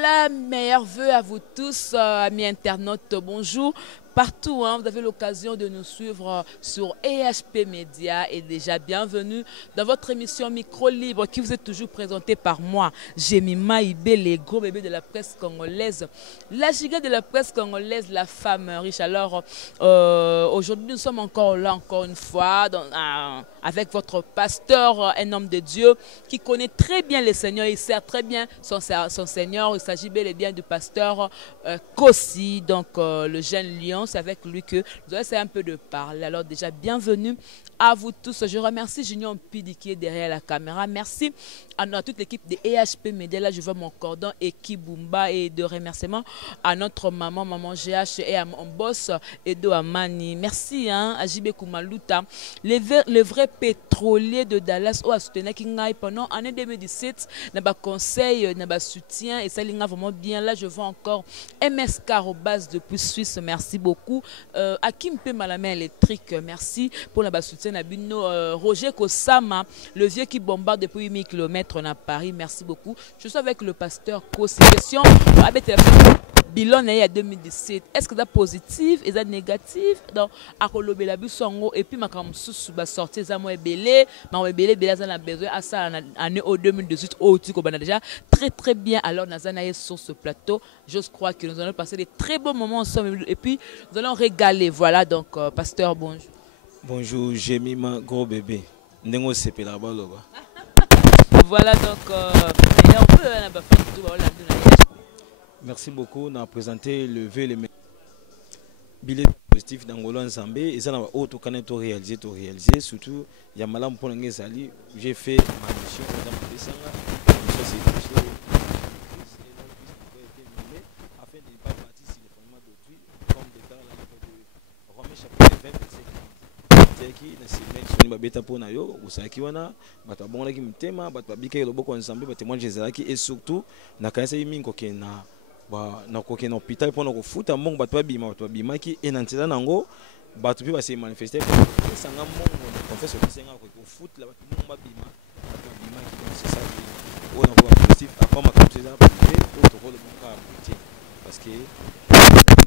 Voilà, meilleurs vœux à vous tous, amis internautes, bonjour. Partout, hein, vous avez l'occasion de nous suivre sur EHP Média et déjà bienvenue dans votre émission Micro Libre qui vous est toujours présentée par moi, Jemima Ibé, les gros bébés de la presse congolaise, la giga de la presse congolaise, la femme riche. Alors, aujourd'hui, nous sommes encore là, encore une fois, avec votre pasteur, un homme de Dieu qui connaît très bien le Seigneur, il sert très bien son Seigneur. Il s'agit bel et bien du pasteur Kossi, donc le jeune lion. C'est avec lui que nous allons essayer un peu de parler. Alors déjà, bienvenue à vous tous. Je remercie Junior Pidi qui est derrière la caméra. Merci à toute l'équipe de EHP Média. Là, je vois mon cordon Ekibumba et de remerciements à notre maman GH et à mon boss Edo Amani. Merci à JB Koumaluta, le vrai pétrolier de Dallas, qui a soutenu Kingai pendant l'année 2017. N'a pas conseil, n'a pas soutien et ça l'est vraiment bien. Là, je vois encore MSK Robas depuis Suisse. Merci beaucoup. Akim P. Malamé électrique, merci pour le soutien. Roger Kosama, le vieux qui bombarde depuis 8000 km à Paris, merci beaucoup. Je suis avec le pasteur Kossi. Question bilan il y a 2017. Est-ce que c'est positif et c'est négatif? Donc, à Kolobé la Busongo et puis ma sous va sortir ça moi belé, ma belé ça a besoin à ça année au 2018 au Tiko déjà très bien. Alors Nazana sur ce plateau, je crois que nous allons passer des très beaux moments ensemble et puis nous allons régaler. Voilà donc pasteur, bonjour. Bonjour, Jemima gros bébé. Nengo sepe la baloba. Voilà donc merci beaucoup. On a présenté le V le billet positif d'Angola Nzambé et ça n'a pas autre qu'on a réalisé surtout il y a malam pour l'Angezali. J'ai fait ma mission dans ma descente. Afin de ne pas partir sur le fondement d'autrui comme déclare la lettre de Romains chapitre 20 verset 40. Qui na semaine babeta pona yo usaki wana bato bonga ki mtema bato babika loboko Nzambe batémoigne Jésus et surtout na kanisa yimingo ke na ba na koke na hôpital pona ko futa mbongo bato babima ki et na ntela nango bato pe ba se manifester pour sanga mbongo confesse ko senga ko futa la bato mbongo babima bato babima ki donc c'est ça on a ko positif après ma comme ça pour to ko le bonga parce que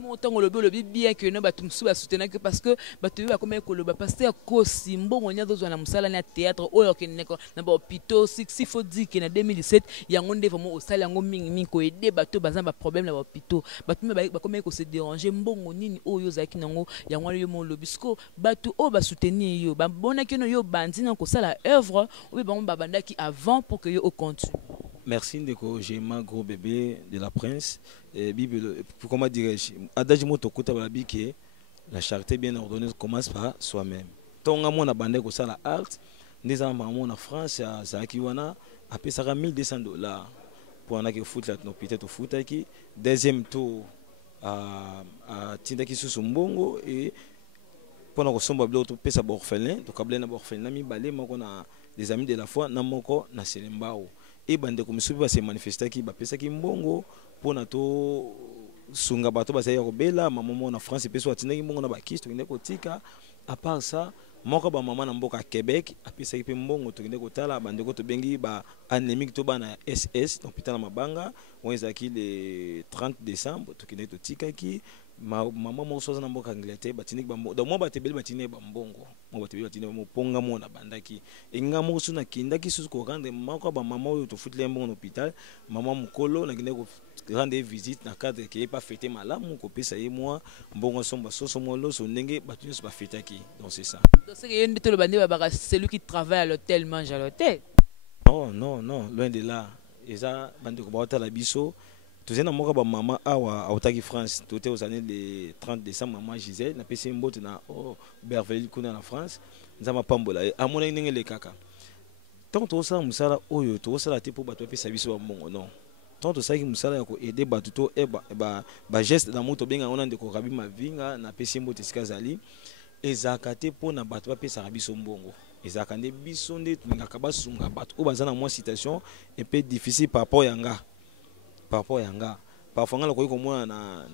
montant le bien que nous batum sous soutenir que parce que batu va comme ko pasteur Kossi mbongo nya dozo na musala na théâtre oyo ke neko na ba hôpital si faut dire que na 2017 yango nde vraiment au sala yango mingi ko aider batu bazan ba problème na ba hôpital batu ba comme ko se déranger mbongo nini oyo zaki nango yango yo mon lobisco batu o ba soutenir yo ba bonaki no yo bandi na ko sala œuvre ou ba banda ki avant pour que yo au continue. Merci Ndeko, j'ai ma gros bébé de la Prince. Bible, comment dirais-je, adage motokuta balabi que la charité bien ordonnée commence par soi-même. Tonga mon abandé ko ça la art, des enfants en France ça qui wana après ça $1,200 pour en que foot là no peut-être foot qui deuxième tour à tinda qui sous mbongo et pendant que somba blo to pesa orphelin to kabla na orphelin mi balé moko na des amis de la foi na moko na selembao. Et bande comme soubi va se manifester qui ba pesa ki mbongo pona to sunga bato ba ya kobela maman na France pe so atina ki mbongo na ba kisto ngene kotika à part ça moko ba maman na mboka Québec a pesa ki pe mbongo to ngene kotala bande ko to bengi ba anémique to bana SS hôpital Mabanga on ezaki le 30 décembre to ngene to tika ki maman mo soza na mboka Angleterre batinik bambo donc mo batebeli batine bambongo mo batebeli batine mo ponga mo na bandaki enga mo suna kindaki susu ko rendre mako ba maman oyo to futle mbongo na hôpital maman mukolo na kinde ko rendre visite na cadre qui est pas fêté malamu ko pesa ye moi mbongo somba soso mo loso ndenge batine so ba fêtaki donc c'est ça. Donc c'est que yende to le bandi ba celui qui travaille à l'hôtel mange à l'hôtel. Non loin de là et ça bandi ko ba hôtel la biso. Tout ça, moi, maman a otaki France. Tout aux années de 30 décembre, maman Gisèle, n'a pas essayé de na Berville kuna na France. Nous avons pas mbola. À mon avis, les caca. Tant tout ça, musala oyo, tout ça la type pour battre service au bon non. Tant tout ça qui musala ko aider batuto e ba geste dans moto benga on a de ko rabi ma vinga na pesi mbote sikazali. Ezakate pour na battre pa service au mbongo. Ezakande bisonde ngaka basunga battu o bazana moi citation un peu difficile par rapport yanga. Par rapport à Yanga, parfois on a le moins na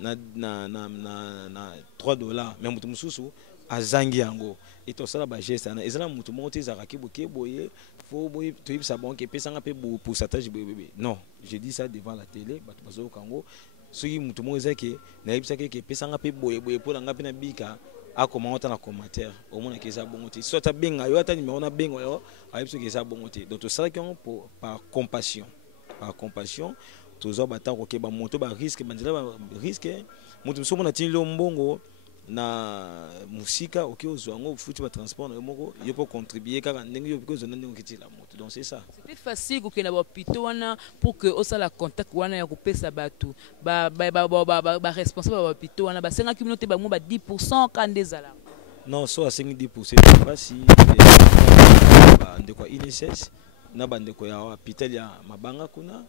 $3, mais mutu mususu azangi yango et tout ça la geste na ezala mutu monte za rakibo keboye faut tu ça bon qui peut ça peu pourcentage bébé. Non, je dis ça devant la télé, bato bazo Congo. Soki mutu mo ezaki na yebisa ke peut ça peu boye pour nga pe na bika a comment on a commentaire au moins que ça bon te. Soit ta benga yo ata numéro na benga yo, a yebisa que ça bon te. Donc tout ça qui pour par compassion. Par compassion, tous os batako ke ba moto ba risque bandila ba risque. Mutu so mona tilo mbongo na musika ok ozwango futi ba transport na moko yo pour contribuer kaka ndenge yo because ndenge okiti la moto. Donc c'est ça. C'était facile ko kena ba pito wana pour que osala contact wana ya kopesa batu ba responsable ba pito wana ba senga communauté ba mo ba 10% quand ezala. Non, so a 10% pas si ndeko INSS na bandeko ya hôpital ya mabanga kuna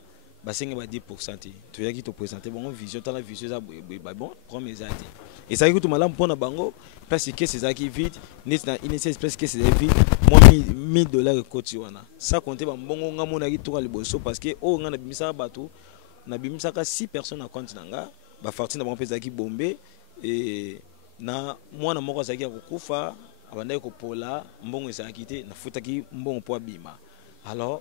basenga ba 10%. Tu yaki to présenter bon vision ta la vision za bon premier zati. Et ça que tout malam pona bango parce que c'est ça qui vite net na INSS presque c'est vite moi $1000 côté wana. Ça compter ba mbongo nga mona ki toka liboso parce que o nga na bimisa bato na bimisa ka 6 personnes na compte nanga ba farti na bon pesa ki bombe et na mwana moko azaki ya kokufa abandaki kopola mbongo ezalaki te nafutaki mbongo po abima. Alors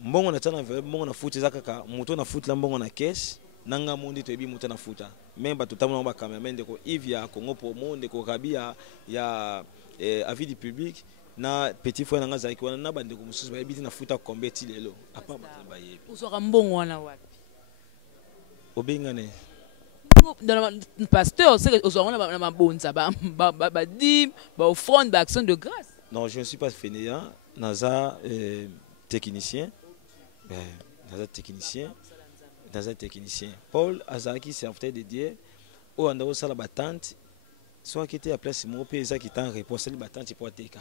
mbongo na tana mbongo na futa za kaka moto na futa mbongo na cash nanga mundi to ebi moto na futa même bato tamona ba cameraman ndeko Ivia Congo pour monde ko Rabia ya avis du public na petit frère nanga zaki wana na bandeko mususu ba ebiti na futa combien ti lelo apa ba yebi Uzoka mbongo wana wapi obengane dans le pasteur c'est que ozona ba bonza ba dim ba offrande ba action de grâce. Non, je ne suis pas fainéant, naza technicien. Naza technicien. Paul Azaki serviteur de Dieu. Au andao sala batante. Soit qui était à place mon pays qui t'en répond celle batante pour teka.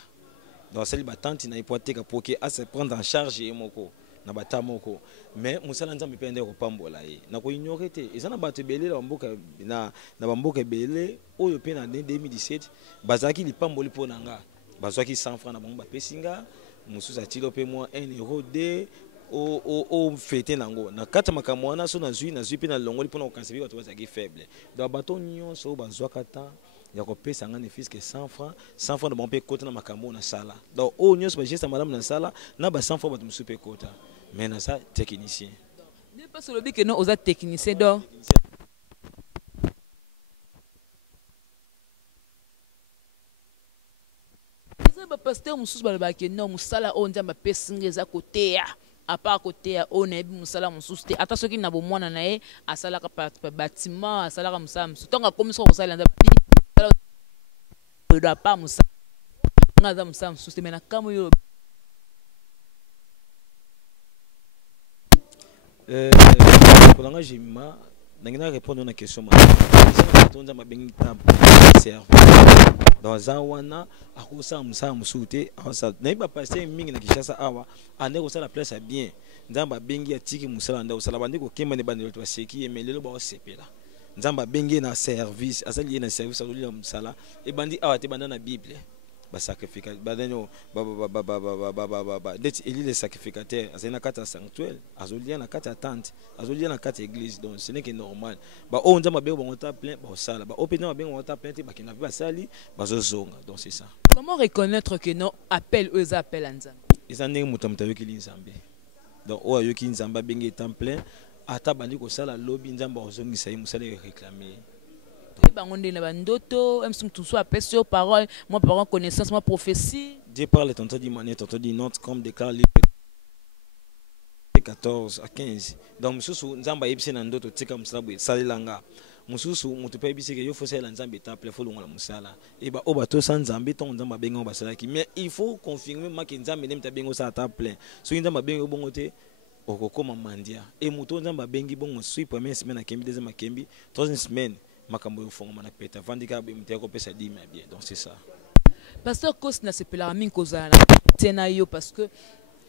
Dans celle batante il n'a pas teka pour que à se prendre en charge et moko na batamoko. Mais musala nzambe pende ko pambola ye. Na ko ignorer te. Et ça na bato belé la mboka na bamboka belé oyo pe na 2017 bazaki li pamboli po nanga. Bazaki 100 francs na bango ba pesinga. Mususu atilo pe moi 1 euro de o fete nango na kata makambo wana so na zui pe na longoli pona okansebi bato bazaki faible donc bato nyonso bazwaka ta ya kopesa ngane fiske 100 francs de bon pe kota na makambo na sala donc o nyonso ba geste madame na sala na ba 100 francs bato musu pe kota mais na ça technicien ne pas solo bi que non oza technicien donc ba pasteur mususu ba ke non musala o nzamba pesinga za côté à part côté on est musala mususu te ata soki na bomwana na ye asala ka bâtiment asala ka musala mususu tonga comme so musala nda doit pas musala ngaza musala mususu mais na kamo yo pour nga jima nangina répondre à une question dans un wana akosa musa musute asa naiba passer mingi na Kishasa awa ande ko sala place bien nzamba bengi ya tiki musala nda osala bande ko kemba ne bande to seki emelelo ba osepela nzamba bengi na service asali na service azoli musala e bandi awa te banda na bible ba sacrificateur badanyo ba det eli les sacrificateurs azena kata sanctuaire azoli na kata tente azoli na kata église donc ce n'est que normal ba o nzamba be bon ta plein ba osala ba opinion ba bon ta plein te ba kina ba sali ba zozonga donc c'est ça. Comment reconnaître que non appel eux appel nzambe ezande mutamta yoki nzambe donc o yoki nzamba bengi temps plein ata bandi ko sala lobby nzamba ozongisa yi musala réclamer bangonde na bandoto même tout soit appel parole moi parole connaissance moi prophétie Dieu parle tantôt dit manière tantôt dit note comme déclare livre 14 à 15 donc mususu nzamba yebise na ndoto tika musala salelanga mususu mutu pe bisike yo faut sala nzambe taple faut longola musala et ba obato sans nzambe ton nzamba bengo basala ki mais il faut confirmer ma que nzambe nem ta bengo sa taple so nzamba bengo bongo te okokoma mandia et muto nzamba bengi bongo sui première semaine akembi deuxième akembi troisième semaine makambo yo fongo mana peta vandika be muteko pesa 10 bien donc c'est ça. Pasteur Kos na sepela mingi kozala tena yo parce que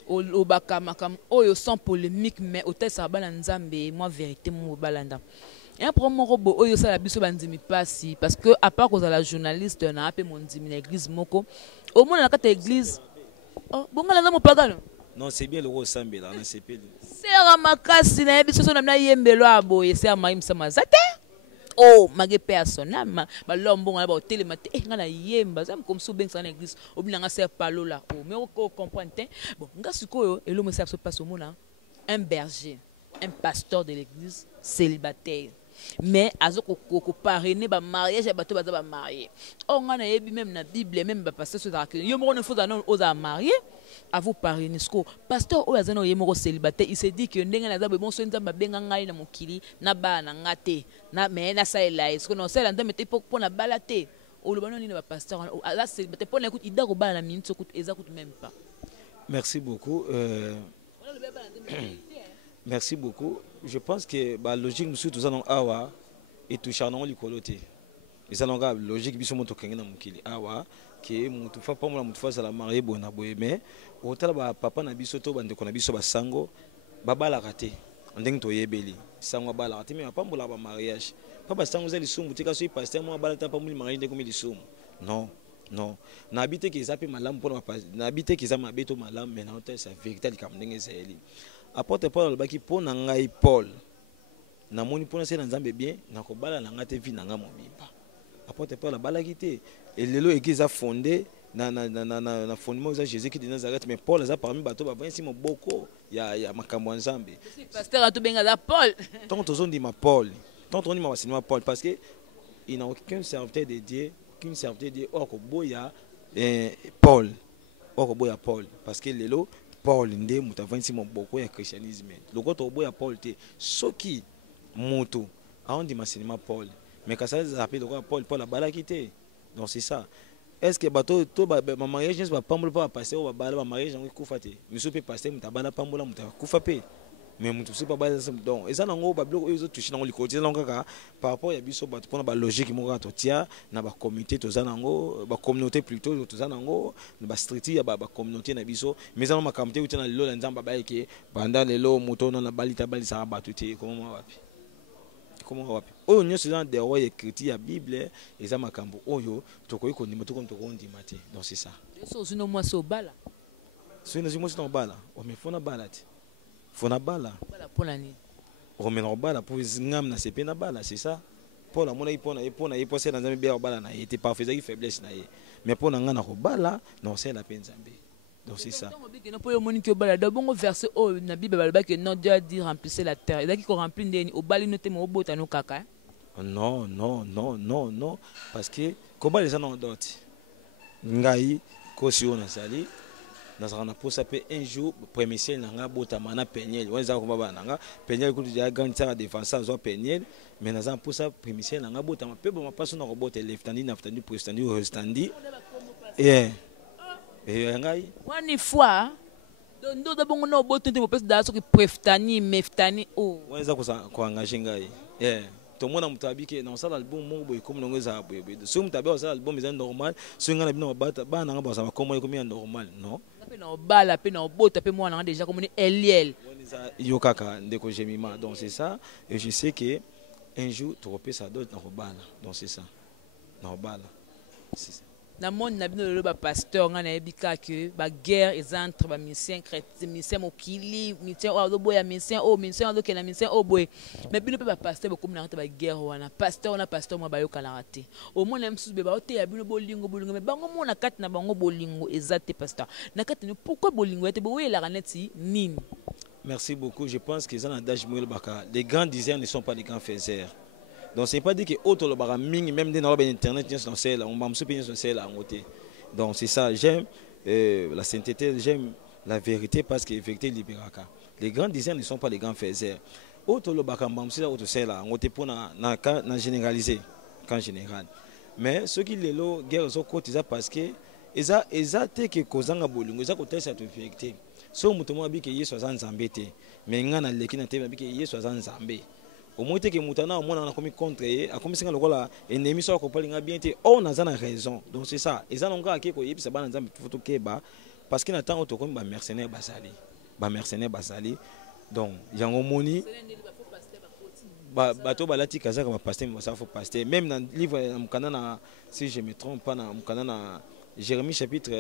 au baka makam oyo sans polémique mais hôtel ça bana nzambe moi vérité mo balanda un promo robo oyo ça la biso bandimi pasi parce que à part kozala journaliste na ape mon ndimi na église moko au moins na kata église oh bonga na mo pagano non c'est bien le rose sambe là na sepeli sera makasi na biso so na yembelo aboye c'est amaim sama zate oh mage personnel ba lombo ngala ba télématé ngala yemba ça comme sous ben sana église obinanga ser palola oh mais on comprend bon nga sikoyo elo mo ça se passe au monde un berger un pasteur de l'église célibataire mais azoko ko parrainer ba mariage bato baza ba marié on a yebi même na bible même ba pasteur so da que yo mo ne faut dans aux a marié à vous parrainer ce pasteur o azana yemo ko célibataire il se dit que ndenga na za bon so nzamba benga ngai na mokili na bana ngate na mais na ça là est-ce que non ça ndame te pour na balate o lo bano ni na pasteur là célibataire pour na écoute ida ko bana na minute écoute exact même pas. Merci beaucoup. Merci beaucoup. Je pense que la logique nous tous allons awa et tout charnon likoloté. Les allons la logique biso moto kengena mukili awa que mutu fa pas mutu fa la marié bona boye mais autant ba papa na biso to bande kona biso basango babala raté ndenge to yebeli sango bala raté mais pas mbola ba mariage pas basango za lisumu tika so pasteur mo bala ta pas muli mariage de comme lisumu non non na habité que ça peut malam pour na habité que ça mabeto malam mais non c'est vérité comme ndenge zeli apporte Paul albaki po na ngai Paul na moni po na se na nzambe bien na ko bala na ngate vi na nga mobimba apporte Paul balaki te et lelo église a fondé na fondement de Jésus qui de Nazareth mais Paul a parmi bato ba vansi moboko ya makambo nzambe pasteur a tout benga da Paul tant on dit ma Paul tant on dit ma c'est Paul parce que il n'a aucun serviteur de Dieu qu'une serviteur de Dieu or ko boya Paul or ko boya Paul parce que lelo Paul nde muta vansi moboko ya christianisme loko to boya Paul te soki moto a on dit ma cinéma Paul mais quand ça s'appelle Paul a balaki te donc c'est ça. Est-ce que bateau to ba mariage n'est pas pas passer au ba mariage en kufa te miso pe passer mutabala pambola muta kufa pe mais mutu pas ba donc et ça nango ba bloc eux toucher nango likoti nango ka par rapport ya biso bato pona ba logique mo ka to tia na ba communauté to za nango ba communauté plutôt to za nango na ba street ya ba communauté na biso mais ça ma communauté utana lelo nzamba ba yeke banda lelo moto na balita balisa bato te comment wapi comment wapi oyo nyonso dans des rois écrits ya Bible et ça makambo oyo tokoyi ko ndima to comme to ko ndima te donc c'est ça so sino moi so bala sino zimo sino bala o me fona bala te fona bala pona ni o me no bala pour ngam na sepe na bala c'est ça pour la mona ipona iposa na nzambe bia bala na était pas faisait faiblesse na ye mais pour ngana ko bala non c'est la peine nzambe donc c'est ça non pour monique bala da bongo verset o na Bible bala que non Dieu a dit remplissez la terre et là qui ko remplir ndeni o bali no te mo bota no kaka non non non non non parce que comment les gens ont d'autres ngai ko si on a sali na sala na posa pe un jour premier ciel na nga bota mana penyel weza ko baba na nga penyel ko dia gantia défenseur zo penyel mais na za posa premier ciel na nga bota ma pe ba ma paso na ko bota leftandi naftandi prestandi restandi et ngai wani fois ndo da bongo no boto te mo pesa da so ki preftani meftani oh weza ko engager ngai tout le monde a mutabike dans ça l'album mon boy comme non ça boy so mutabe ça album est normal so ngana bino bata ba na ba ça comme comme normal non pe na bala pe na bota pe moi na déjà comme ni eliel yo kaka ndeko jemima donc c'est ça et je sais que un jour tu repères ça d'autre na bala donc c'est ça na bala c'est ça na monde na bino le ba pasteur ngana ebika que ba guerre est entre ba misien chrétien misien mokili misien o boya misien o misien o kena misien o boy mais bino pe ba pasteur ba comme na ba guerre wana pasteur mo ba yo kala raté au monde même sous be ba o te ya bino bolingo mais bango mo na kati na bango bolingo exact pasteur na kati pourquoi bolingo ete bo la raneti nini. Merci beaucoup. Je pense que les grands diseurs ne sont pas des grands faiseurs. Donc c'est pas dit que autre le baraming même dans internet on va me soutenir sur celle en côté. Donc c'est ça, j'aime la sainteté, j'aime la vérité parce que la vérité libéraka. Les grands diseurs ne sont pas les grands faiseurs. Autre le baramam c'est autre celle en côté pour na généraliser quand général. Mais ceux qui les lo guerre sont côté ça parce que ezate que kozanga bolingo ça côté cette vérité. So mutumo abike yesu azanzambe te mais ngana leki na te abike yesu azanzambe. Au moins que mutana au moins on a commis contre a commis singa lokola ennemi so ko palinga bien te on a raison donc c'est ça et ça longa ke ko yebisa bana nzambe foto keba parce que na temps to comme ba mercenaire basali donc yango moni bato balati kazaka ba pasteur mo ça faut pasteur même dans livre mukana na si je me trompe pas na mukana Jérémie chapitre,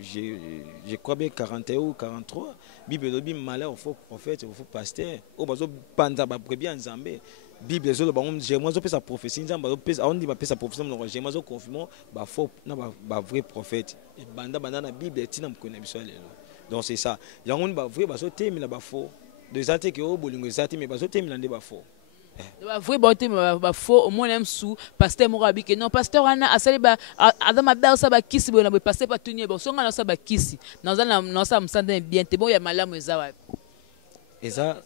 je crois bien 41 ou 43, Bible dit malheur au faux prophète, au faux pasteur, au bazo panda ba brebis en Zambé. Bible zo ba on Jérémie zo sa prophétie, on dit ba sa prophétie non Jérémie zo confirmant ba faux na ba vrai prophète. Et banda na Bible tina mkona biso lelo. Donc c'est ça. Yango ba vrai ba zo temila ba faux. Des athées que au bolingo zati mais ba zo temila ndé ba faux. Vrai beauté ba faux au moins même sous pasteur morabi que non pasteur ana asali ba adama ba sa ba kisi bona ba pasteur pas tenir ba songa na sa ba kisi na sa msanda bien te bon ya malamu eza wa eza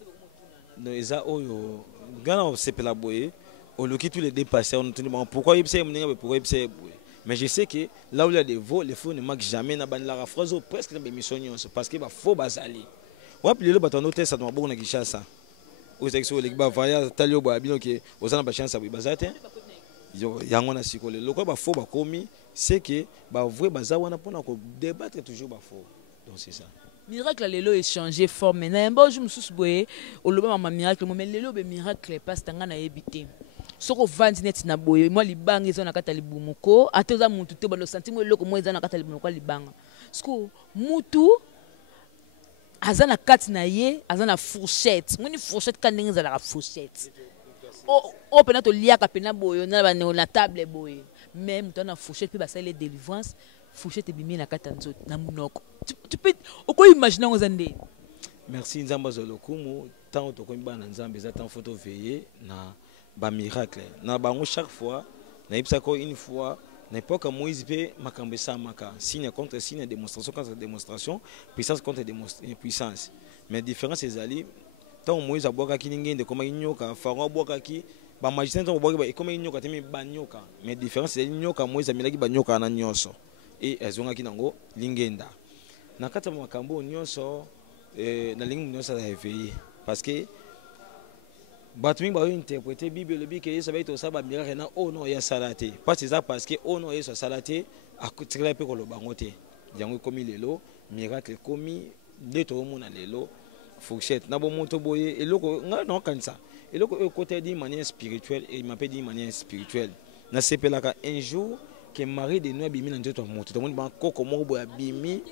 no eza oyo gana on sepela boye au loki tous les deux pasteurs on tuni pourquoi il sait mninga pourquoi il sait mais je sais que là où il y a des veaux les faux ne manquent jamais na ban la phrase presque na émission parce que ba faux bazali wa pili le batono test ça doit bon na Kinshasa aux exos les gars voyage talio ba bino ke ozana ba chance ba bazate yo yango na sikole lokwa ba faux ba komi c'est que ba vrai bazawana pona ko débattre toujours ba faux donc c'est ça miracle lelo échanger forme na mbo je mususu boye oloba mama miracle mo mais lelo be miracle passe tanga na yebité soko vandi net na boye moi libanga ezo na kata libumuko atoza mutu te ba lo sentimo eloko mo eza na kata libumuko libanga sko mutu azana kati na ye azana fourchette moni fourchette kandenga za la fourchette o pena to liaka pena boyo na ba na table boye même dans la fourchette pe ba ça les délivrance fourchette bimi na kata nzoto na munoko tu peux oko imaginer ngozande merci nzamba zolokumu tant to ko mbana nzambe za tant photo veiller na ba miracle na bango chaque fois na ipsa ko une fois n'importe comment Moïse peut makambe samaka signe contre signe démonstration contre démonstration puissance contre puissance mais différence c'est ali tant Moïse a boka kiningi de comment inyoka pharaon boka ki ba magicien tant boka et comment inyoka temi banyoka mais différence c'est inyoka Moïse amilaki banyoka na nyonso et ezonga kinango lingenda na kata makambo nyonso na lingi nyonso a réveillé parce que Batumi ba interpréter Bible le bi que ça va être ça ba miracle na oh non ya salaté parce que oh non ya salaté a tirer pe ko lo bangote yango komi lelo miracle komi de to mona lelo fourchette na bo moto boye eloko nga non kanisa eloko e côté d'une manière spirituelle et il m'appelle d'une manière spirituelle na sepelaka un jour que Marie de Noël bimi na nzoto moto to monde ba koko mo boya bimi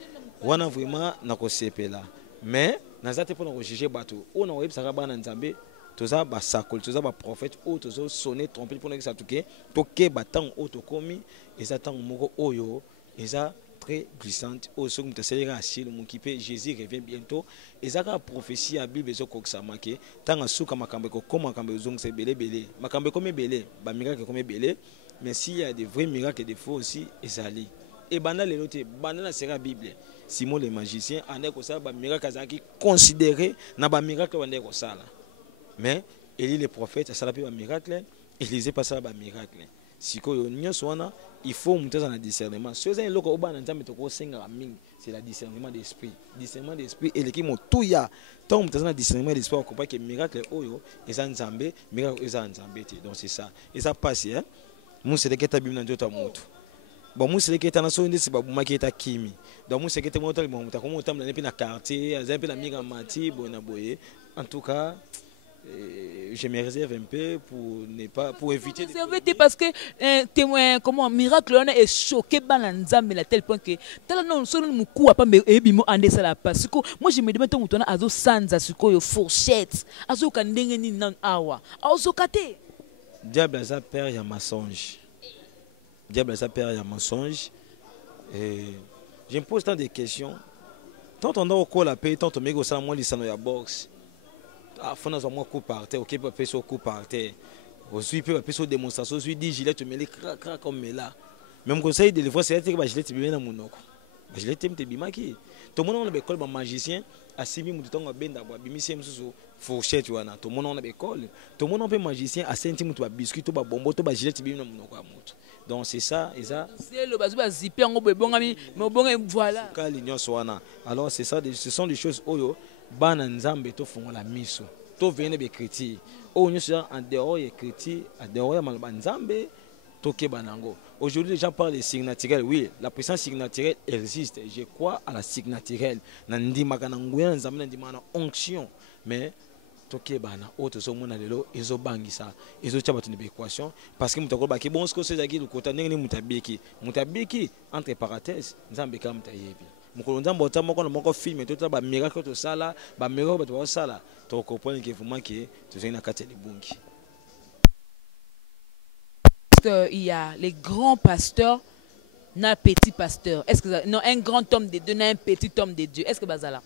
wana vraiment na ko sepela mais na zate pour na juger bato on na websaka bana nzambe toza ba sakol toza ba prophète o tozo sonner tromper pour que ça touke pour que batang auto komi eza tang moko oyo eza très glissante au second de sera asile mon qui peut Jésus revient bientôt eza ka prophétie à Bible zo kokisama ke tanga suka makambe ko koma makambe zong se belé makambe comme belé ba miracle comme belé mais s'il y a des vrais miracles et des faux aussi ezali et banda le noté banda na sera Bible Simon le magicien ane ko ça ba miracle azaki considéré na ba miracle wande ko sala. Mais Élie le prophète, ça l'a fait un miracle. Élisée passe à un miracle. Si il faut monter dans le discernement. C'est le discernement d'esprit. Discernement d'esprit et l'équipe ont tout ya. Tant que dans le discernement d'esprit, on comprend que miracle oyo est en Zambé, miracle est en Zambé. Donc c'est ça. Et ça passe hein. Moi c'est le que ta Bible dans ta moto. Bon moi c'est le que ta nation c'est pas moi qui est à Kimi. Donc moi c'est que ta moto bon ta comment on t'a dans quartier, un peu la miramati bona boye. En tout cas je me réserve un peu pour éviter parce que témoin comment miracle on est choqué bananzambe à tel point que tala non solo muku apa ebimo ande sala parce que moi je me demande ton mutona azo sanza sikoyo fourchette azo kandenge ni nan awa azo kate diable ça perd ya mensonge diable ça perd ya mensonge et je me pose tant de questions tant on a au col la paix tant on mego ça moi lisano ya box faut nous avoir coup par terre ok peut faire coup par terre aussi peut faire démonstration suis dit gilet tu mets les crac comme là même conseil de fois c'est que gilet bien na monoko gilet te bimaki tout le monde on a école ba magicien asimi mutu tonga benda ba bimisi msusu fourchette wana tout le monde on a école tout le monde on peut magicien a senti mutu ba biscuit to ba bombo to ba gilet bien na monoko a mutu donc c'est ça et ça c'est le bazu ba zipper ngo bongami mais bon voilà ka l'union wana alors c'est ça ce sont des choses oyo bana nzambe to fongo la miso to vene be chrétien o nyoso en dehors ya chrétien en dehors ya malba nzambe to ke banango aujourd'hui les gens parlent de signe naturel oui la puissance surnaturelle existe je crois à la signe naturelle na ndima kana nguya nzambe na ndima na onction mais tokebana oyo tozomona lelo ezobangisa ezotya bato na baéquation parce que moto akolobaki bon siko ezalaki lokota ndenge nini moto abiki entre parenthèse nzambe kaka moto ayebi mokolo nzambe ota moko na moko filme totala bamiracle tosala bamiracle bato bakosala tokokomprendre ke vraiment ke tozali na kati ya libungi. Il y a les grands pasteurs, un petit pasteur. Est-ce que non, un grand homme de Dieu, un petit homme de Dieu. Est-ce que bazala?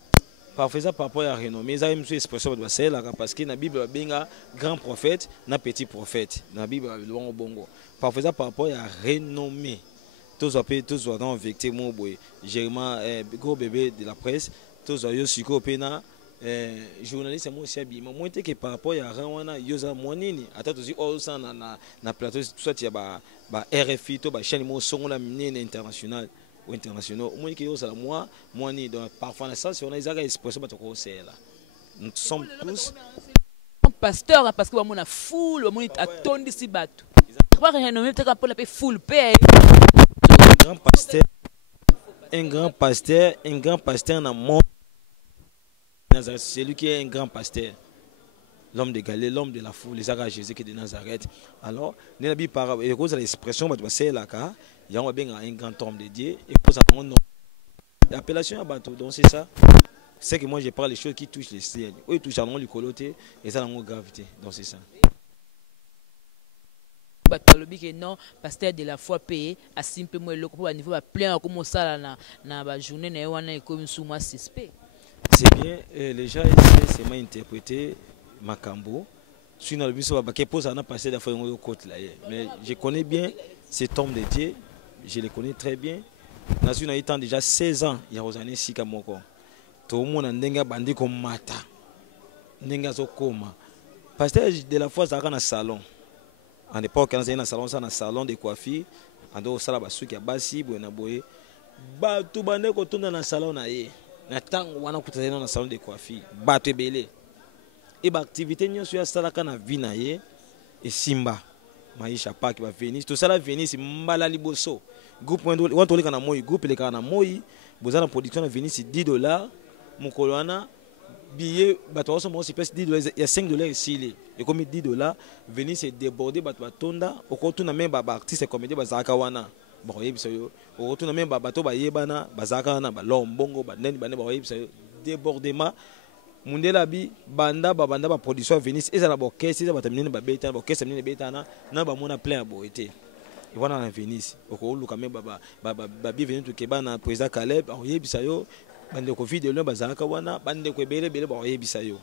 Parfois ça par rapport à renommée, ça une expression de celle parce que la Bible benga grand prophète, na petit prophète. La Bible loin bongo. Parfois ça par rapport à renommée. Tous dans vecteur mon boy. Jérémie gros bébé de la presse, tous yo siko pena journaliste moi aussi bien moi que par rapport à rawana yoza monini ata tozi osa na plateau soit ya ba RFI to ba chaîne mo songo la mine international ou international moi que yoza moi ni donc parfois na ça si on a ezaka expression ba to ko sela nous sommes tous pasteur parce que ba mona foule ba moni atondi si bato pas renommé peut-être pour la foule paix un grand pasteur na monde. C'est lui qui est un grand pasteur, l'homme de Galilée, l'homme de la foule, les arts Jésus qui est de Nazareth. Alors, il y a l'expression, il y a un grand homme de Dieu, et pour ça, l'appellation à bateau, donc c'est ça. C'est que moi je parle des choses qui touchent les ciels. Eux ils touchent à le coloté, et ça a une gravité, donc c'est ça. Non, pasteur de la foi payé à simplement le coup à niveau plein comme ça na ba journée na wana comme sous moi suspect. C'est bien, les gens essaient seulement interpréter Makambo. Je dans le bus, mais je connais bien cet homme de Dieu, je le connais très bien. Dans une temps déjà 16 ans, il y a aux années si comme moi. Tout le monde a ndenga bandi comme mata, ndenga zokoma. Pasteur de la foi, ça a un salon. En époque, quand il y a un salon de coiffure, en dehors ça la basuki a basi, boye na boye, ba tout bande ko tunda na salon na ye. Natango wana kutazana na salon de coiffure bato ebele e ba activité nyonso ya salaka na vie na ye e simba maisha paki ba Venise to sala Venise mbala liboso groupe wando leka na moyi groupe leka na moyi bozana production na Venise $10 mukolo wana billet bato waso mo espèce $10 ya $5 ici et comme $10 Venise est débordé bato batonda okoto na même ba artiste comédien bazaka wana. Bon, on retourne même bateau yebana bazaka na balombongo baneni bane ba débordement mundela bi banda ba production Venise ezala bokese za batamine ba beta bokese mine betana na ba mona plein aboité et voilà na Venise oko luka même ba bi venir to kebana président Caleb on yebisa yo bande ko video le bazaka wana bande ko bele ba yebisa yo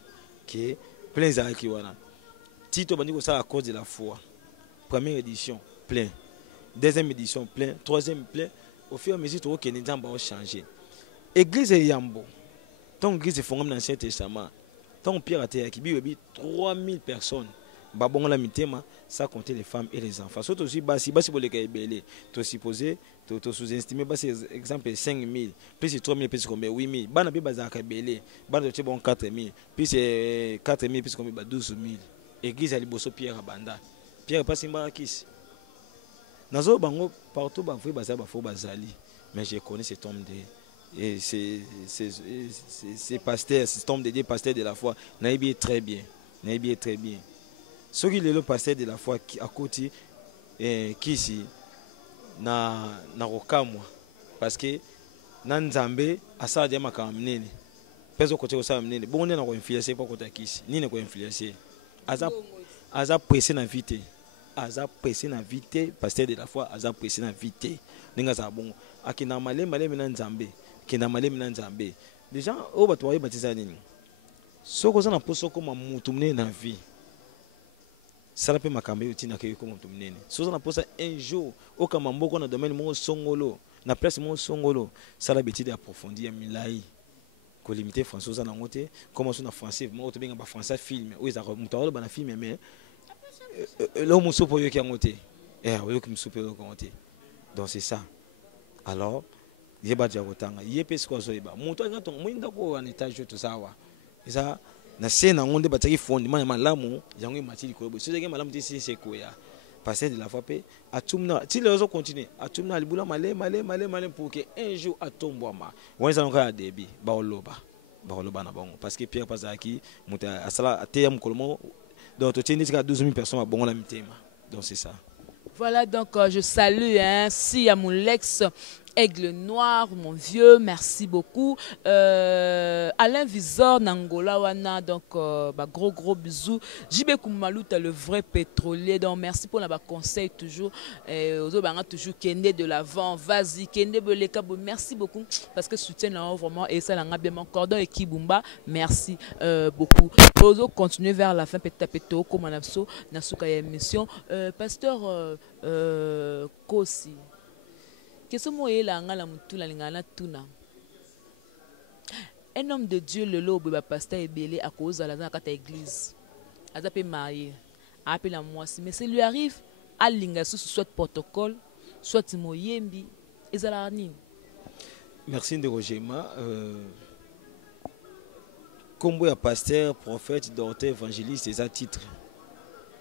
que plein za ki wana Tito bandi ko ça à cause de la foi première édition plein. Deuxième édition plein, troisième plein. Au fur et à mesure que les gens vont changer. Église est Yambo. Ton église est fondée dans l'Ancien Testament. Ton Pierre a été 3000 personnes. Babon la mitema, ça comptait les femmes et les enfants. Surtout aussi, si pour les caïbélés, tu supposé, tu sous-estimé, exemple 5000, puis c'est 3000, puis c'est combien 8000. Ban abi bazar caïbélé, ban de bon 4000, puis c'est 4000, puis c'est combien 12000. Église à Liboso Pierre à Banda. Pierre pas Simbarakis. Nazo bango partout bafou bazali mais je connais cet homme de et c'est pasteur cet homme de Dieu pasteur de la foi naïbi très bien ce qui est le pasteur de la foi qui à côté qui ici na rokamwa parce que na nzambe asa dia makamnene peso côté osa mnene bon na ko influencer pas côté kisi ni na ko influencer aza pressé na vite aza pressé na vite pasteur de la foi aza pressé na vite ninga za bon akina malema na nzambe kina malema na nzambe les gens o bato wa baptiser nini soko za na poso ko mutu mnene na vie sala pe makambe utina ke ko mutu mnene so na posa un jour o kama mboko na domaine mo songolo na place mo songolo sala betide approfondir milai ko limiter français na ngote comme on na français mo to benga ba français film o za mutu wa ba na film mais l'homme soupe yo qui a monté oui qui me soupe yo qui a monté donc c'est ça alors yeba dia kotanga yepe siko so yeba mutu ngato mwinda ko en étage tout ça wa ça na scène ngonde bataki fondement malamu yango matili ko bo so ke malamu ti c'est ko ya passer de la fois pe atumna ti les autres continuer atumna libula malé pour que un jour atombwama wonza nka debi ba oloba bakoloba na bango parce que Pierre Pazaki muta asala ateya mukolomo donc tu tiens jusqu'à 12 000 personnes à bon la mitema. Donc c'est ça. Voilà, donc je salue si à mon Lex Aigle Noir, mon vieux, merci beaucoup. Alain Visor Nangola Wana, donc gros bisous. JB Koumalou, tu le vrai pétrolier, donc merci pour la conseil toujours. Toujours Kende de l'avant, vas-y, Kende Belekabo, merci beaucoup parce que soutien là vraiment et ça l'a bien mon cordon et Kibumba, merci beaucoup. Ozo continuer vers la fin petit à petit comme on a so nasuka émission. Pasteur Kosi. Qu'est-ce que un homme de Dieu le lobe pasteur ebélé à cause de la église. A été marié, a appelé la moisi, mais ça lui arrive à l'ingasou soit protocole, soit moyembi, et ça Merci de Rogema. Comme un pasteur, prophète, docteur, évangéliste, c'est un titre.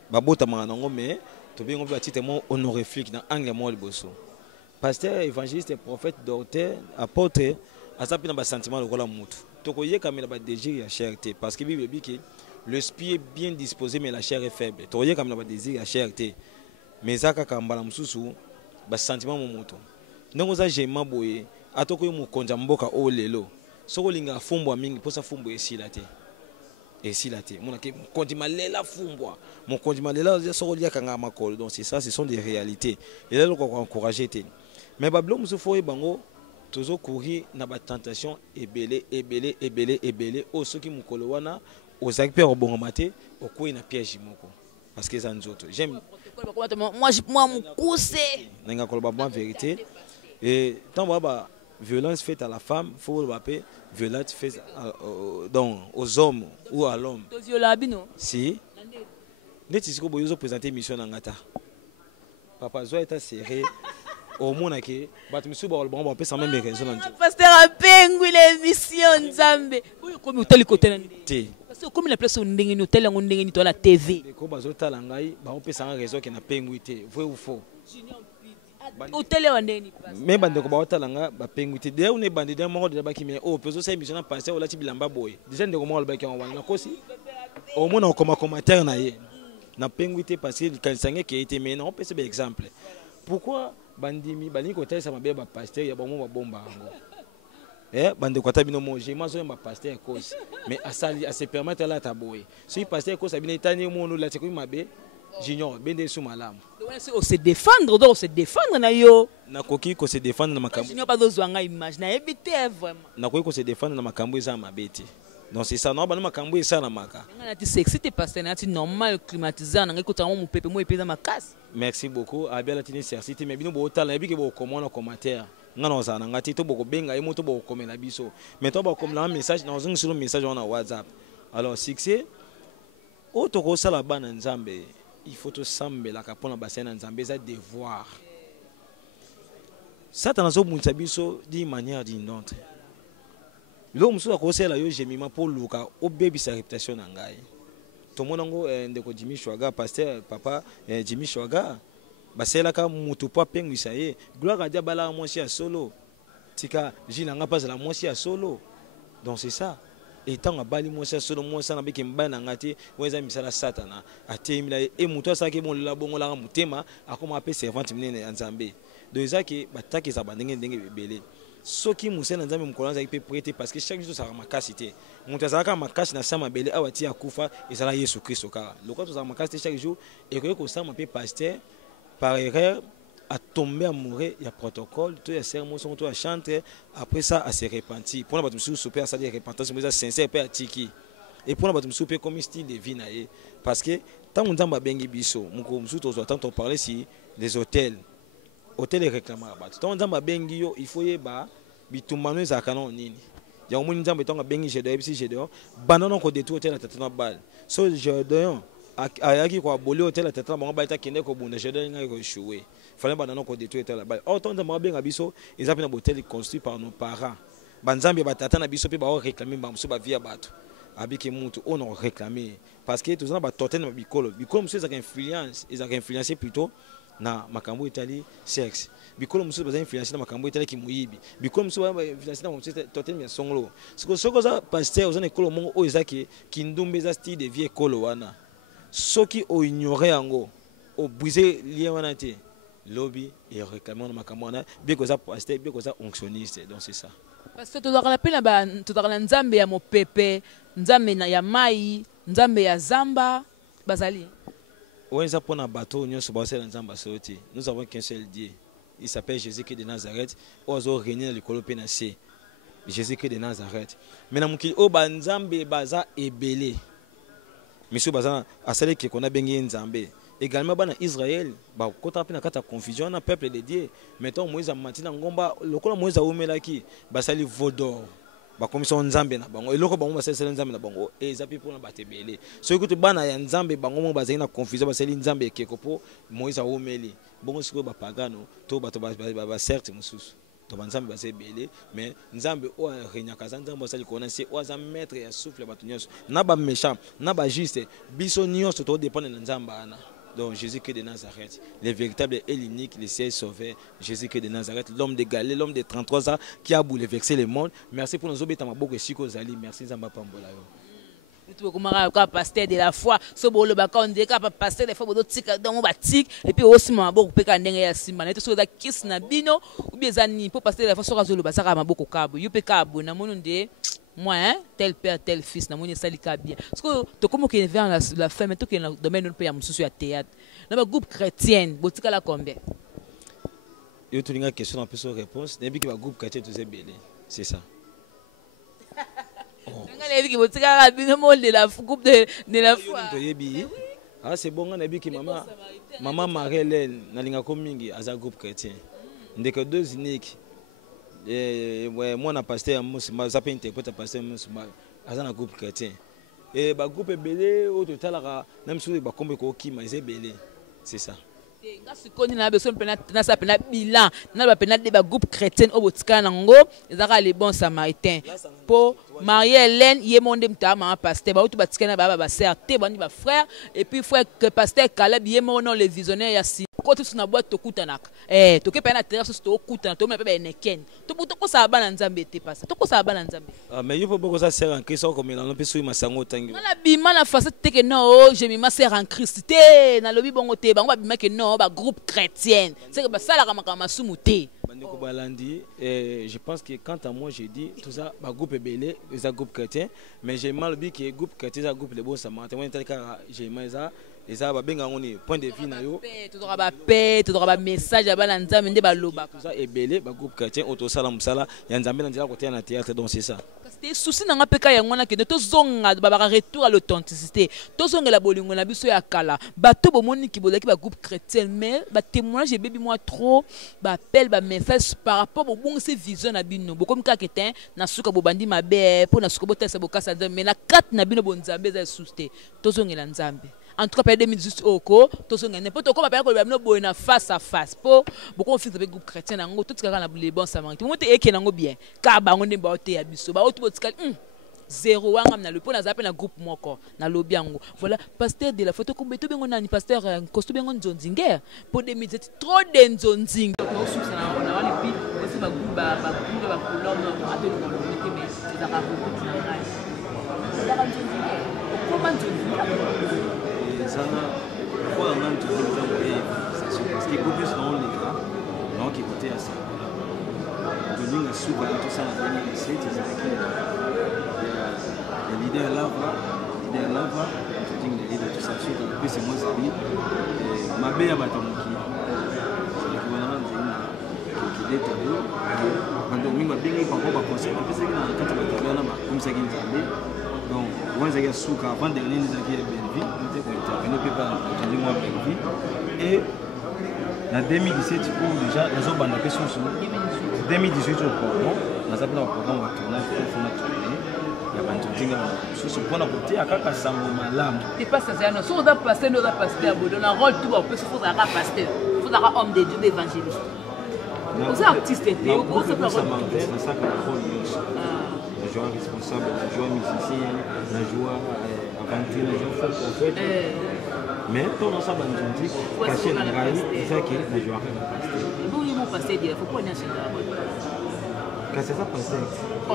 Babota manango mais to bien on titre mon honorifique dans angle moi le bosso. Pasteur, évangéliste, prophète, docteur, apôtre, azapi na ba sentiment le kola mutu. Tokoye kamela ba désir ya cherté parce que Bible dit que l'esprit est bien disposé mais la chair est faible. Tokoye kamela ba désir ya cherté. Mais zaka kambala mususu ba sentiment mo mutu. Ndongo za jema boye atoko mu konja mboka o lelo. Soko linga fumbwa mingi posa fumbo esila te. Esila te. Mona ke kondima lela fumbwa. Mon kondima lela soko lia kanga makolo. Donc c'est ça, ce sont des réalités. Et là on va encourager te. Mais bablo musu foye bango toujours courir na ba tentation ebele o soki mukolo wana ozaki pe obongomate okuyi na piège moko parce que ça nzoto. J'aime moi mukuse. Nenga koloba ba vérité et tant ba violence faite à la femme, il faut le rappeler, violence faite donc aux hommes ou à l'homme. Si. N'est-ce que vous présenter mission ngata. Papa Zoé est serré. Au monde que Batmusu ba on peut sans même raison. Pasteur Apengu l'émission Nzambe. Comme hôtel côté là. Parce que comme la place on ndenge hôtel on ndenge ni to la TV. Ko bazota la ngai ba on peut sans raison que na pengu té. Vrai ou faux? Hôtel on ndenge ni passe. Mais bande ko ba otala nga ba pengu té. Dès on est bandé dans monde de ba ki mais oh peso ça émission passer on la ti bilamba boy. Déjà ndeko mo ba ki on wana kosi. Au monde on commentaire na ye. Na pengu té parce que kansange qui a été mais non on peut c'est exemple. Pourquoi bandimi bani ko tesa mabe ba pasteur ya bomo ba bomba ngo bande ko tabino moje mazo ba pasteur cause mais asali a se permettre la taboy si pasteur cause abina tani mo no la te ko mabe junior bende sou malamu on se défendre donc se défendre na yo na koki ko se défendre na makambo junior pas dozwanga image na ebité vraiment na koki ko se défendre na makambo eza mabeti. Donc c'est ça, non, bah nous makambo ça na maka. Sexy t'es pas c'est normal climatisé na ngiko tango mon pepe mo epeza makasi. Merci beaucoup. Abia la tini sexy mais bino bo tala ebi ke bo comment commentaire. Ngana za na ngati to bo benga e moto bo komela biso. Mais to ba comme la message na ozungu sur le message on WhatsApp. Alors succès o to ko sala bana nzambe. Il faut to sambe la kapona basena nzambe za devoir. Ça dans zo munsa biso d'une manière d'une autre. L'homme soit conseillé là, j'ai mis ma pour Luka, au baby sa réputation n'angai. Tout le monde ndeko Jimmy Chouaga, pasteur papa Jimmy Chouaga, c'est là quand mutu pas pengu ça y est. Gloire à Dieu bala moi si à solo. Tika jinanga pas la moi si à solo. Donc c'est ça. Et tant à bali moi si à solo moi ça n'a pas qu'un ban ngati, ouais ça misala satana. A temi là et mutu ça qui mon la bon la mutema, a comment appeler servante mine nzambe. Donc ça qui bataki ça bandenge ndenge belé. Ce qui nous sert dans un colonne peut prêter parce que chaque jour ça a ma capacité. Mon tazaka ma cache na sama belé awati akufa et ça la Yesu Christ au cas. Le quoi ça ma capacité chaque jour et que ça m'a peut pasteur par erreur à tomber amoureux il y a protocole tout il y a sermon son tout à chanter après ça à se repentir pour la battre souper ça dire repentance mais ça sincère peut atiki et pour la battre souper comme style de vie naé parce que tant on damba bengi biso mon ko musuto zo tant on parler si les hôtels hôtel est réclamé à tant on damba bengi yo il faut yeba bitumano za kanon nini ya omuni nzambe tonga bengi jedo ebisi jedo banana ko détour hôtel tatana bal so jedo ayaki ko aboli hôtel tatana bango balita kende ko bunda jedo ngai ko échouer fallait banana ko détour hôtel bal autant de mabenga biso ezapina hôtel construit par nos parents banzambe batata na biso pe ba réclamer ba muso ba via bato abiki mutu on réclamer parce que tous na ba totene ba bikolo muso za influence ils ont influencé plutôt na makambo itali sexe bikolo musu baza influence na makambo itali kimuyibi bikolo musu ba influence na musu totel mi songolo soko za pasteur za ekolo mongo o ezaki kindumbe za style de vie ekolo wana soki o ignorer yango o briser lien wana te lobby et réclamant makambo wana biko za pasteur biko za onctionniste donc c'est ça parce que tozala pena ba tozala nzambe ya mopepe nzambe na ya mai nzambe ya zamba bazali nous avons qu'un seul Dieu. Il s'appelle Jésus-Christ de Nazareth. Ozo régner le colo pénassé. Jésus-Christ de Nazareth. Maintenant, au banzambe baza ebele. Monsieur baza asale qui connaît bien nzambe. Également bana Israël, ba kota pena kata confusion na peuple de Dieu. Mettons Moïse matina ngomba lokola Moïse omelaki basali vodor. Ba commission nzambe na bango eloko bango basala nzambe na bango ezapi pona batebele so ekuti bana ya nzambe bango mo bazali na confusion basali nzambe ekeko po Moïse omeli bongo siko ba pagano to bato ba certes mususu to banzambe basebele mais nzambe o renyaka nzambe basali kona se o za maître ya souffle bato nyonso na ba méchant na ba juste biso nyonso to dépendre na nzambe ana. Donc Jésus-Christ de Nazareth, le véritable et l'unique, le ciel sauveur, Jésus-Christ de Nazareth, l'homme de Galilée, l'homme de 33 ans qui a bouleversé le monde. Merci pour nous obéir à ma boucle Zali. Merci Zamba Pambola. Tu comment pasteur de la foi, ce beau le baka on dit que pasteur des fois tika dans mon batik et puis aussi ma boucle peka ndenge ya simba. Neto so da kiss na bino ou bien zani pour pasteur de la foi so razolo basaka ma boucle kabo. Yo peka abo na mononde moi hein, tel père tel fils na moni salika bien parce que to comme que vers la fin mais to que dans domaine pe ya mususu ya théâtre na ba groupe chrétien botika la combien yo to linga question en plus réponse nebi que ba groupe chrétien to zebele c'est ça nga nebi que botika la bino monde de la groupe de la foi ah c'est bon nga nebi que maman Marie-Hélène na linga ko mingi aza groupe chrétien ndeke deux uniques. Moi, je pasteur, je peux interpréter pasteur, je suis un groupe chrétien. Et le groupe est belé, au total, même si je suis belé, c'est ça. Si on a besoin de bilan, on a besoin de groupe chrétien au Botswana, ils ont les bons samaritains. Pour Marie-Hélène, il y a mon pasteur, il y a un frère, et puis frère pasteur Caleb, il y a mon nom les visionnaires. Quand tu as boîte tokutanaka to ke pena terre so to kutana to me pe neken to ko sa bana nzambe te pasa to ko sa bana nzambe mais il faut beaucoup ça sert en Christ comme il en peut sou masango tangi na bima na facette te que non je me sert en Christ te na lobi bongo te bango ba bima que non ba groupe chrétien c'est que ba sala ka masumu te bandeko balandi je pense que quant à moi j'ai dit tout ça ba groupe belé les groupe chrétien mais j'ai mal dit que groupe chrétien ça groupe les bons samaritains moi tel cas j'ai mal ça et ça va bien ngoni point de vue na yo tu dois ba paix tu dois ba message ba na nzambe nde ba loba tout ça est belé ba groupe chrétien auto sala musala ya nzambe na ndila côté na théâtre donc c'est ça parce que souci na ngapeka ya ngona ke to zonga ba retour à l'authenticité to zonga la bolingo na biso ya kala bato bomoni ki bolaki ba groupe chrétien mais ba témoignage et baby moi trop ba appel ba message par rapport au bon ces vision na bino bokom ka ketin na suka bobandi mabe pour na suka botesa bokasa mais na kat na bino bonzambe za souste to zonga la nzambe. En tout cas, pour 2018, n'importe quoi, on face à face. Pour beaucoup de filles avec groupe chrétien, tout ce qui est les bons samaritains. On est bien. Car on est bien. Zéro na le pona zape na groupe moko na lobiango voilà pasteur de la photo comme tout bien on a ni pasteur costume bien on zonzinger pour 2017 trop d'enzonzing on sous ça on a wali pi aussi ba groupe ba couleur no ate no le mais c'est ça beaucoup na ngai comment zonzinger sana kwa ngam tu zonzinger c'est parce que beaucoup sont les gars donc écoutez à ça donner souvent tout ça dans les sites le leader là-bas, tout ça, puis c'est moi qui ma belle à Batamoki. C'est l'équivalent qui est tabou. Quand on m'a bien dit qu'on va conseiller, puis c'est quand tu vas te là, comme ça qui est tabou. Donc, moi j'ai sous avant dernier des acquis de Belleville, on était intervenu par aujourd'hui moi Belleville et en 2017 où déjà les autres bandes de questions sont 2018 au programme, on a appelé un programme de tournage pour notre tournée. C'est pour la beauté à kaka sango malamu. C'est pas ça, c'est non. Si on doit passer, nous doit passer à bout. Dans un rôle tout bon, il faut avoir pasteur, il faut avoir homme de Dieu, d'évangéliste. Vous êtes artiste, vous êtes ça que le rôle le joueur responsable, le joueur musicien, le joueur aventure, le joueur prophète. mais ton ensemble dit caché na ngai c'est que na joueur ka pasteur bon il m'a passé dire faut pas national que c'est ça pasteur oh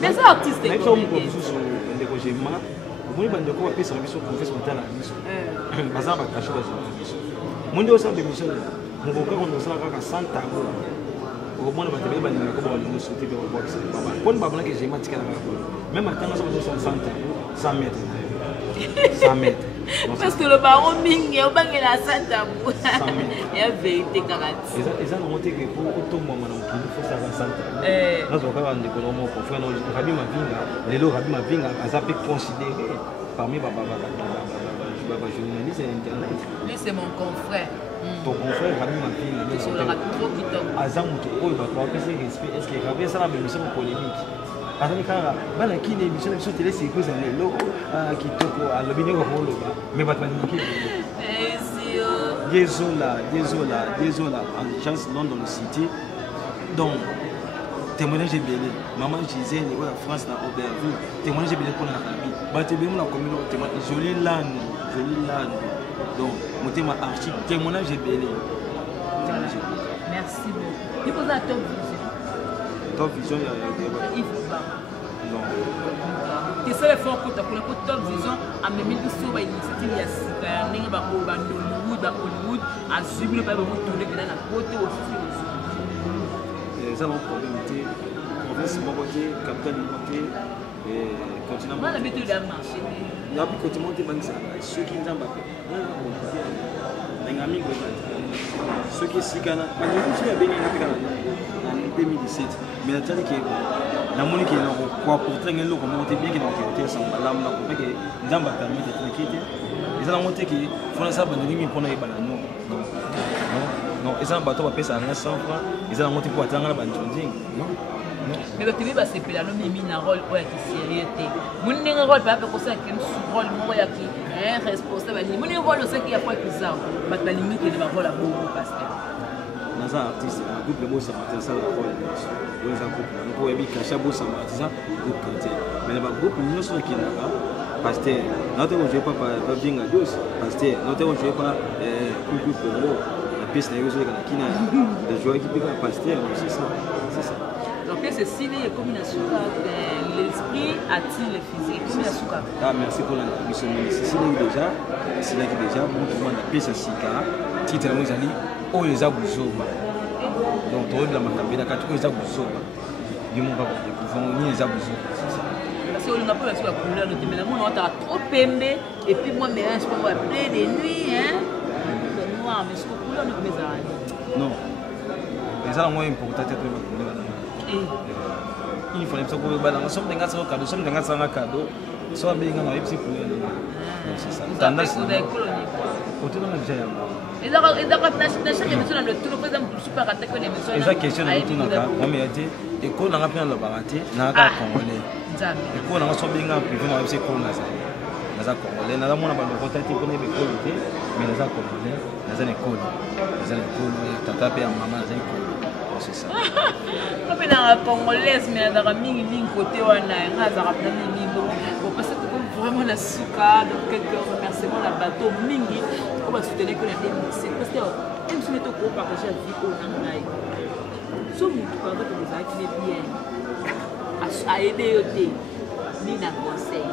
mais ça artiste mais comme sur le projet ma vous bande ko pesa biso confesse motala biso baza ba caché ba biso mundi osa de mission ngoka ko nosala ka santa ko au moins ba tebe ba ndina ko ba le sauter be box baba kon ba bana que j'ai matika na ko même attends ça va santa 100 mètres 100 mètres parce que le baron mingi au bangela santa bu ya vérité karate eza na monte que pour otomba mana okili faut ça santa nazo ka ndeko no mo ko frère no rabi mavinga lelo rabi mavinga azape considéré parmi baba journaliste internet lui c'est mon confrère ton confrère Rabi Mavinga sur le rapide qui tombe azamuto oyo bato bapesi respect est ce que Rabi asala bémission polémique azali kaka bana kini émission na biso télé surprise na lelo kitoko alobi ndenge okoloba mais bato balingi désolé en chance London City donc témoignage ebele maman Gisèle oyo France na Auberville témoignage ebele mpona na Rabi bato ebele na communauté joli land donc motema archive témoignage ebele merci beaucoup il faut la top vision non c'est ça le fort que tu as pour top vision à même biso ba initiative ya sika ndenge ba Hollywood azubile ba tourner dans la côté aussi ça mon problème était province mon côté capital du côté et continent moi l'habitude de marcher ya bi côté monter banque ça ceux qui nzamba na ngami ko ceux qui sikana ba ni ko ya beni na pikana en 2017 mais la telle que la moni qui na ko pour traîner le comment monter bien qui na ko sans balam na ko que nzamba permet de tranquille ils ont monté qui font ça ba ni mi pona ibala non ils ont bateau ba pesa na 100 francs ils ont monté pour atteindre la bandonding non mais le TV va se peler no mimi na rôle pour être sérieux té mon ninga rôle pas ko ça que rôle mo ya ki responsable ni mon rôle c'est qu'il y a pas que ça ba ta limite de ba rôle à beaucoup parce que naza artiste groupe le mot ça matin ça la rôle oui ça groupe donc oui cacha beau ça matin ça groupe canté mais le groupe nous sur qui là pasteur notre on joue pas bien à Dios pasteur notre on joue pas plus pour moi la pièce na yozo kana kina de jouer qui peut pasteur c'est ça donc c'est ciné et comme l'esprit attire le physique comme la souka ah merci pour la mission c'est ciné déjà c'est là qui déjà beaucoup de pièces à sika titre nous ali o les abuzoba donc toi la makabela quand tu les abuzoba du monde pas découvrir ni les abuzoba parce que on n'a pas la couleur de mais moi on t'a trop pembé et puis moi mélange pas voir plein de nuit hein noir mais ce couleur de mes amis non les gens moins important être couleur il faut les choses que bah dans somme de gars cadeau somme de gars cadeau soit bien dans les petits couleurs c'est ça tendance autour de la déjà et d'accord na chaque émission dans le tout par exemple super attaque une émission et ça question de tout naka moi mais dit et ko na ngapena lo barati na ka congolais et ko na so bien privé na petits couleurs na za congolais na mona ba ko tati ko ne be ko te mais na za congolais na za ne ko tata pe maman na za ko c'est ça comme dans la congolaise mais dans la mingi côté wana ngaza rapna mingi pour passer vraiment la souka donc quelques remerciements la bateau mingi on va soutenir que la démocratie parce que même si on est au groupe partager la vie au nangai so mutu par exemple les acquis bien à aider ni na conseil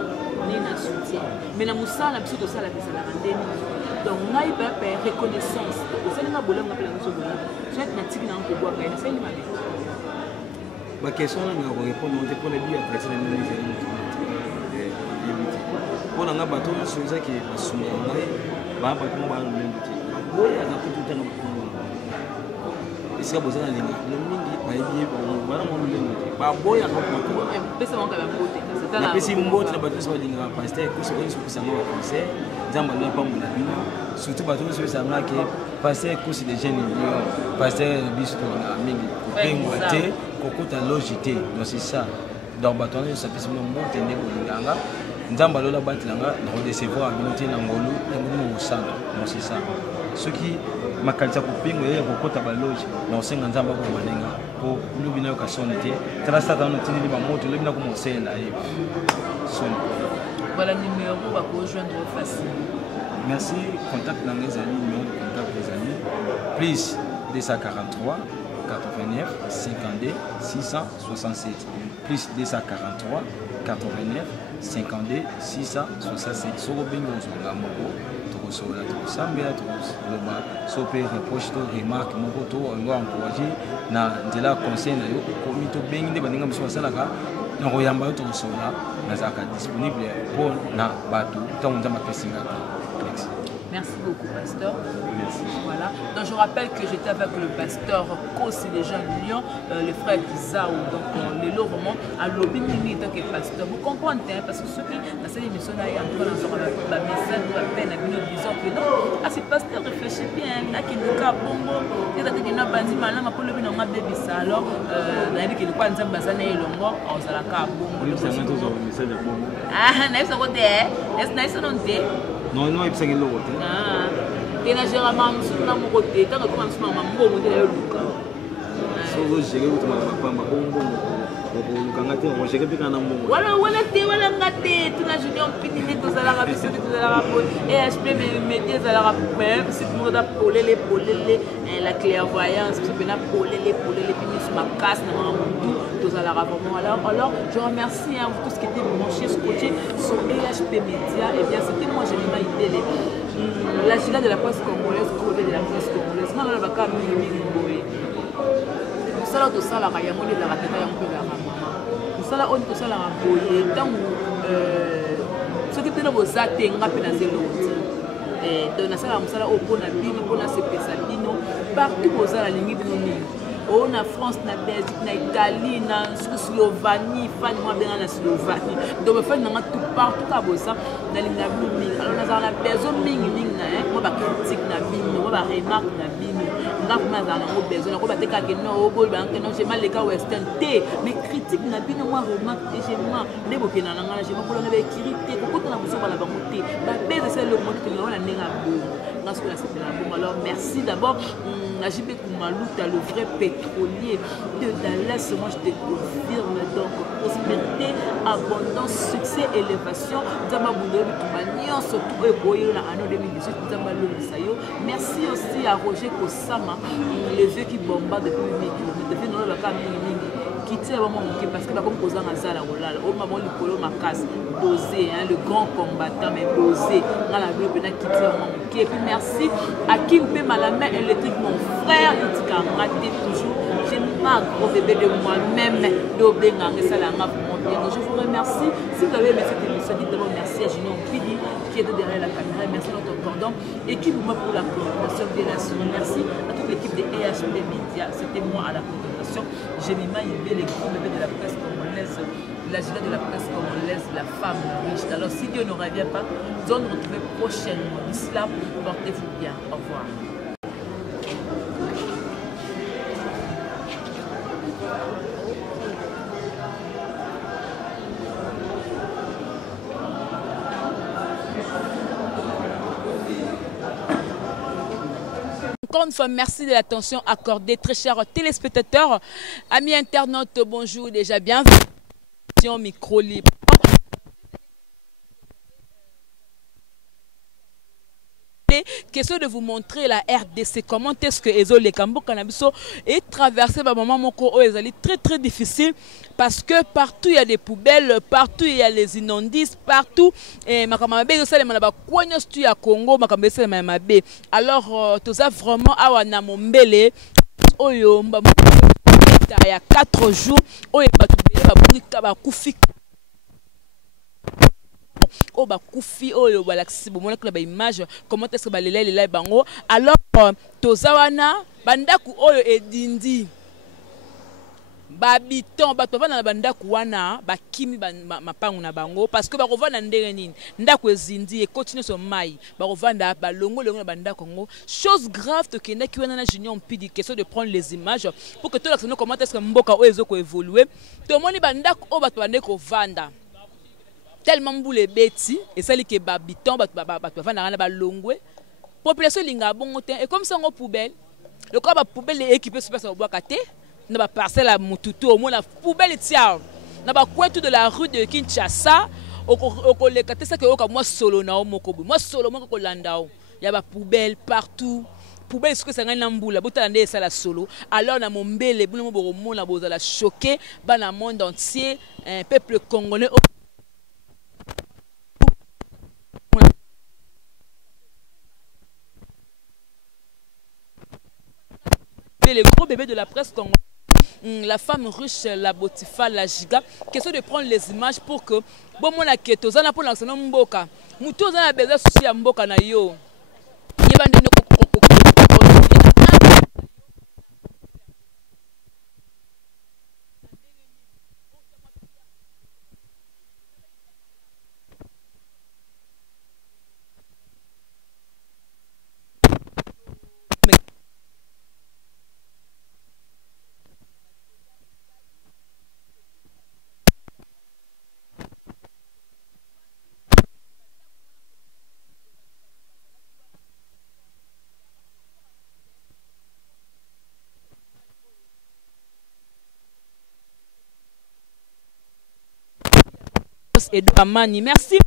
ni na soutien mais na musala biso to sala pesa la ndeni donc ngai ba reconnaissance au sala na bolanga pela so bolanga soit na tiki na ko bwa ngai na sala mabe ba question na ngako répondre on te pour les billets après c'est les mêmes pona nga bato so ezaki basuma ngai ba bato mo ba lumendu ti boya na kutu tanga kutu esika bozana linga mingi ba yebi ba na mo lumendu ti ba boya ka kutu pesa mo ka ba mbote na pesi mbote na bato so linga pasteur ko so so kusanga wa conseil nzamba na pa mo na bino surtout bato so sanga ke pasteur ko si des jeunes millions pasteur biso na mingi ko te ko kuta logité donc c'est ça donc bato na so pesi mo mbote ndeko linganga nzamba lola batilanga na recevoir minute na ngolu ya mudu musana non c'est ça ce qui makalisa kupingo ya kokota ba loge na osenga nzamba ko manenga po lubi na okasonite trasta tano tini ba moto lubi na ko mosela et son voilà numéro va ko joindre facile Merci. Contact dans les amis, numéro de contact des amis. Plus 243 89 52 667. Plus 243 89 52 667. Soro bingo zonga moko. Tokosola tokosambela tokoloba sope reproche to remarque moko to ngo encourager na nzela conseil na yo komi to bengi nde baninga miso basalaka na koyamba yo tokosola nazaka disponible pour na bato ntango nzamba pesinga. Merci beaucoup, pasteur. Merci. Voilà. Donc, je rappelle que j'étais avec le pasteur Kossi des jeunes Lyon, le frère Kizaou. Donc, les lots vraiment à l'objet en tant que pasteur. Vous comprenez, parce que ceux qui, dans cette émission, là, il y a un peu de message, de la peine, nous disons que non, ah, c'est pasteur, réfléchis bien, là, qui nous a bongo, il y a des gens qui ont bandi, mais là, ma poule, on a bébé ça. Alors, il y a des gens qui ont dit, bazana et longo, on s'en a qu'à bongo. Ah, n'est-ce pas, n'est-ce pas, non, non, il faut que l'eau. Ah, et là, j'ai ramené sur mon côté. Tant que commence ma maman, on est là. So, j'ai vu tout ma papa, voilà, voilà, voilà, gâté. Tout la journée, on finit tous à la rapide, tous à la rapide. Et je peux me mettre à la rapide. C'est pour la clairvoyance, c'est pour les puis sur ma casse, tous à la rapide. Alors, je remercie tous qui étaient branchés, scotchés sur EHP Média. Et bien, c'était moi, j'ai mis ma idée. La giga de la presse congolaise, de la presse congolaise. Non, non, pas ça tout ça la rayamo de la rateta ya mpela maman ça on tout ça la boye tant ce qui peut nous bozater ngapi na zelo donc na ça musala opona bino pona se pesa bino partout bozala lingi bino ni on a France na Belgique na Italie na Slovénie fani moi bien na Slovénie donc fani na tout partout ka boza na linga bino alors na za na besoin mingi na moi ba critique na bino moi ba remarque na bino besoin de non j'ai mal les cas western mais critique n'a bien moi remarque et j'ai mal les bokeh na ngana j'ai pas la sécurité pourquoi on a besoin de la banque ba base c'est le monde que on a nenga bon parce que là c'est la bon alors merci d'abord la JB Koumalouta le vrai pétrolier de Dallas moi je te confirme donc prospérité abondance succès élévation zama boulot tumanion surtout eboyo na année 2018 zama lo sayo merci aussi à Roger Kosama les vieux qui bombardent depuis 1000 km depuis nous la camine qui tient vraiment parce que comme posant à ça la rolala au moment du polo ma casse dosé hein, le grand combattant mais dosé dans la vie qui tient vraiment et puis merci à qui me mal la main électrique mon frère il dit qu'a raté toujours j'ai ma gros bébé de moi-même d'obénga et ça la m'a donc je vous remercie si vous avez aimé cette émission dites-moi merci à Junior Pidi qui est derrière la caméra merci à notre cordon équipe moi pour la coordination de la merci à toute l'équipe de EHP Média c'était moi à la coordination j'ai mis ma les gros bébés de la presse congolaise la giga de la presse congolaise la femme riche alors si Dieu ne revient pas nous allons nous retrouver prochainement d'ici là portez-vous bien au revoir. Encore une fois, merci de l'attention accordée, très chers téléspectateurs, amis internautes, bonjour, déjà bienvenue sur Micro Libre. Question de vous montrer la RDC, comment est-ce que Ezo les Cambo Cannabiso est traversé par moment Moko Ezali très difficile parce que partout il y a des poubelles, partout il y a les inondices, partout et Makamabe ça les manaba kwanya stu ya Congo Makamabe ça les mabe. Alors tout ça vraiment awana mombele oyo mba il y a 4 jours oyo batubele babungika bakufi oh bah koufi oh le voilà c'est bon que la image comment est-ce que balela les bango alors tozawana bandaku oyo edindi babiton bato bana bandaku wana bakimi mapangu na bango parce que bakovanda ndenge nini ndako ezindi et continue son mai bakovanda balongo longo na bandaku ngo chose grave to kenda ki wana na Junior Mpidi question de prendre les images pour que tout l'action comment est-ce que mboka oyo ezoko évoluer to moni bandaku o bato bandeko vanda tellement boule beti et ça li ke babiton bato bavanda na balongwe population linga bongo te et comme ça ngo poubelle le corps ba poubelle équipé super ça bois katé na ba parcelle à mututu au moins la poubelle tia na ba kwetu de la rue de Kinshasa okoleka te saki oyoka mwa solo na o moko boye mwa solo moko kolanda o ya bapoubele partout poubelle soki esangani na mbula botala nde esala solo alors na mombele bino mo bokomona bozala choqué bana monde entier un peuple congolais les gros bébés de la presse congolaise, la femme riche, la Botifa, la Giga, question de prendre les images pour que bon mon aketo zana pour lancer non mboka muto zana besoin souci ya mboka na yo yebande no et de Amani. Merci.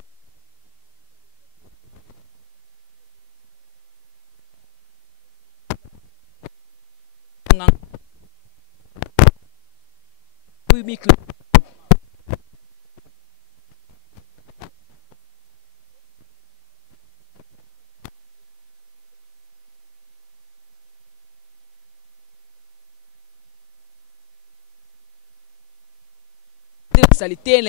Salité,